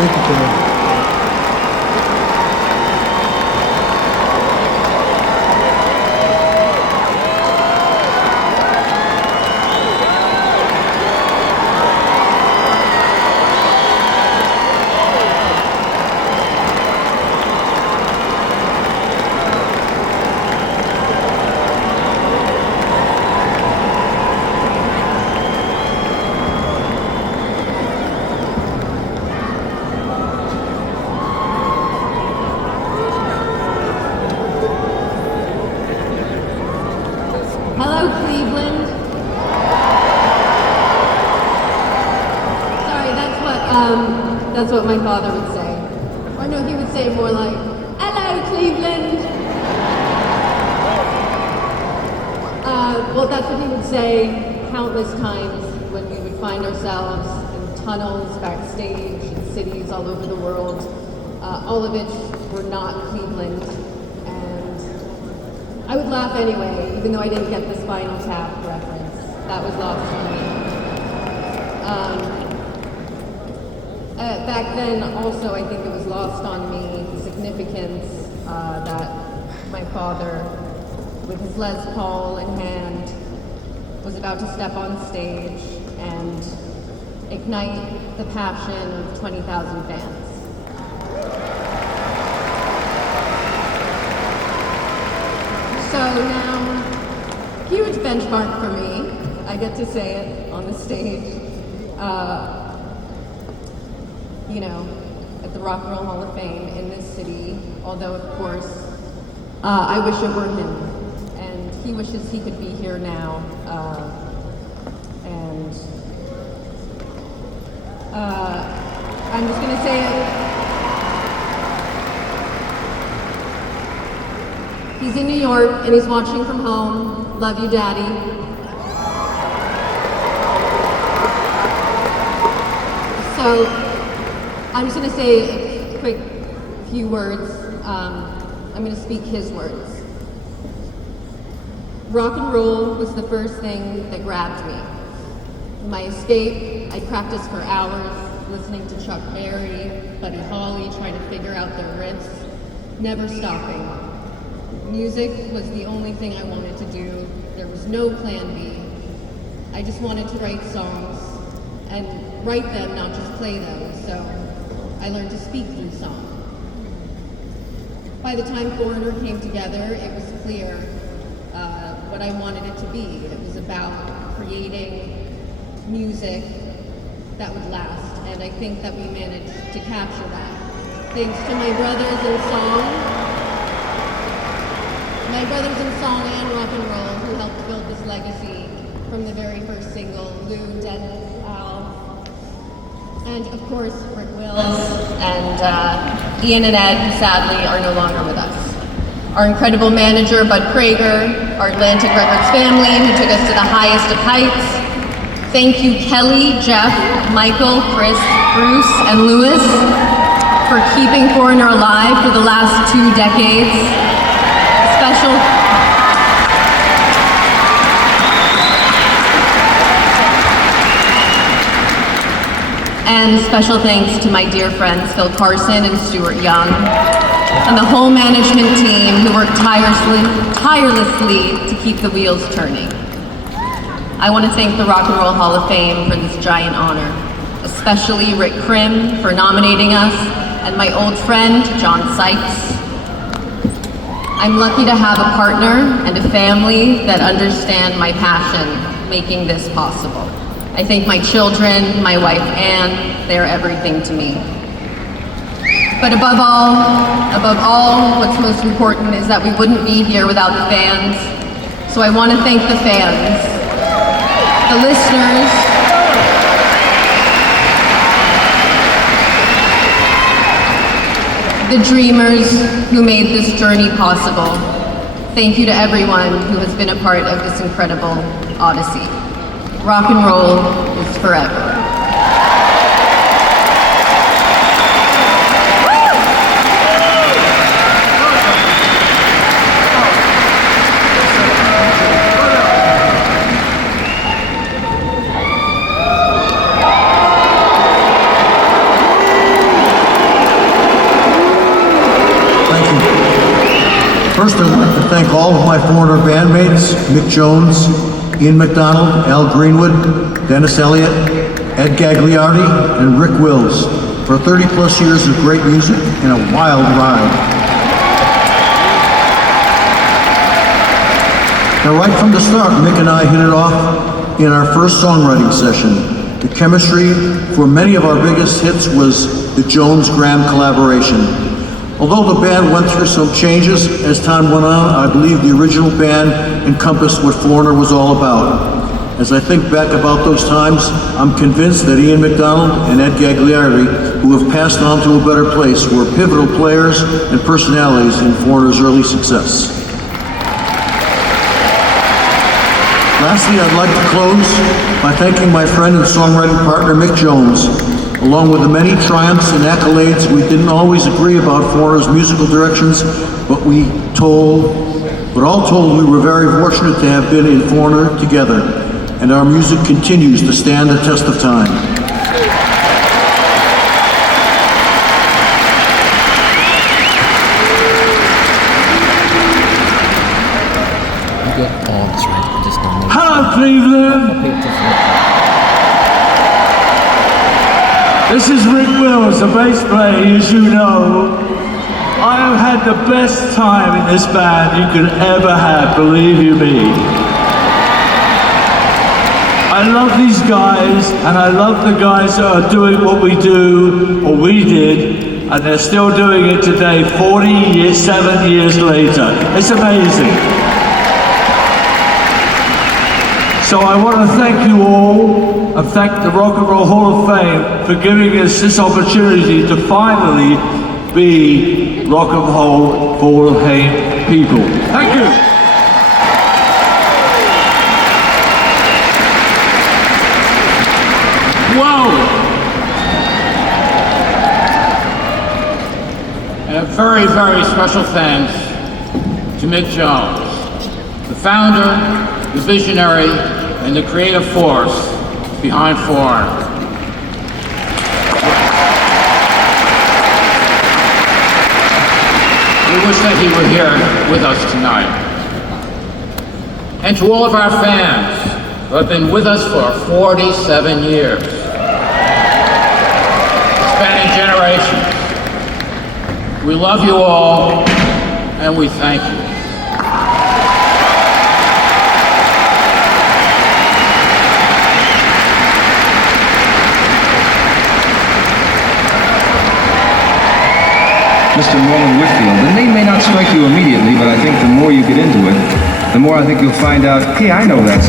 Thank you, Karen. Hello, Cleveland. Sorry, that's what my father would say. Or no, he would say more like, "Hello, Cleveland." Well, that's what he would say countless times when we would find ourselves in tunnels, backstage, in cities all over the world, all of which were not Cleveland. I would laugh anyway, even though I didn't get the Spinal Tap reference. That was lost on me. Back then, also, I think it was lost on me the significance that my father, with his Les Paul in hand, was about to step on stage and ignite the passion of 20,000 fans. So now, huge benchmark for me. I get to say it on the stage, at the Rock and Roll Hall of Fame in this city. Although, of course, I wish it were him, and he wishes he could be here now. I'm just gonna say it. He's in New York and he's watching from home. Love you, Daddy. So I'm just going to say a quick few words. I'm going to speak his words. Rock and roll was the first thing that grabbed me. My escape, I practiced for hours, listening to Chuck Berry, Buddy Holly, trying to figure out their riffs, never stopping. Music was the only thing I wanted to do. There was no plan B. I just wanted to write songs and write them, not just play them. So I learned to speak through song. By the time Foreigner came together, it was clear what I wanted it to be. It was about creating music that would last, and I think that we managed to capture that. Thanks to my brothers in song and rock and roll, who helped build this legacy from the very first single, Lou, Dennis, Al, and of course Rick Wills and Ian and Ed, who sadly are no longer with us. Our incredible manager, Bud Prager, our Atlantic Records family, who took us to the highest of heights. Thank you, Kelly, Jeff, Michael, Chris, Bruce, and Louis, for keeping Foreigner alive for the last 2 decades. Special thanks to my dear friends Phil Carson and Stuart Young, and the whole management team who worked tirelessly to keep the wheels turning. I want to thank the Rock and Roll Hall of Fame for this giant honor, especially Rick Krim for nominating us, and my old friend, John Sykes. I'm lucky to have a partner and a family that understand my passion making this possible. I thank my children, my wife Anne, they're everything to me. But above all, what's most important is that we wouldn't be here without the fans. So I want to thank the fans, the listeners, the dreamers who made this journey possible. Thank you to everyone who has been a part of this incredible odyssey. Rock and roll is forever. thank all of my Foreigner bandmates, Mick Jones, Ian McDonald, Al Greenwood, Dennis Elliott, Ed Gagliardi, and Rick Wills for 30-plus years of great music and a wild ride. Now, right from the start, Mick and I hit it off in our first songwriting session. The chemistry for many of our biggest hits was the Jones-Gramm collaboration. Although the band went through some changes as time went on, I believe the original band encompassed what Foreigner was all about. As I think back about those times, I'm convinced that Ian McDonald and Ed Gagliardi, who have passed on to a better place, were pivotal players and personalities in Foreigner's early success. Lastly, I'd like to close by thanking my friend and songwriting partner, Mick Jones. Along with the many triumphs and accolades, we didn't always agree about Foreigner's musical directions, but all told, we were very fortunate to have been in Foreigner together, and our music continues to stand the test of time. Hello, Cleveland! This is Rick Wills, a bass player, as you know. I have had the best time in this band you could ever have, believe you me. I love these guys, and I love the guys that are doing what we do, or we did, and they're still doing it today, 47 years later. It's amazing. So I want to thank you all, and thank the Rock and Roll Hall of Fame for giving us this opportunity to finally be Rock and Roll Hall of Fame people. Thank you. Whoa! And a very, very special thanks to Mick Jones, the founder, the visionary, and the creative force behind Foreigner. We wish that he were here with us tonight. And to all of our fans who have been with us for 47 years, spanning generations, we love you all, and we thank you. Mr. Norman Whitfield. The name may not strike you immediately, but I think the more you get into it, the more I think you'll find out, hey, I know that song.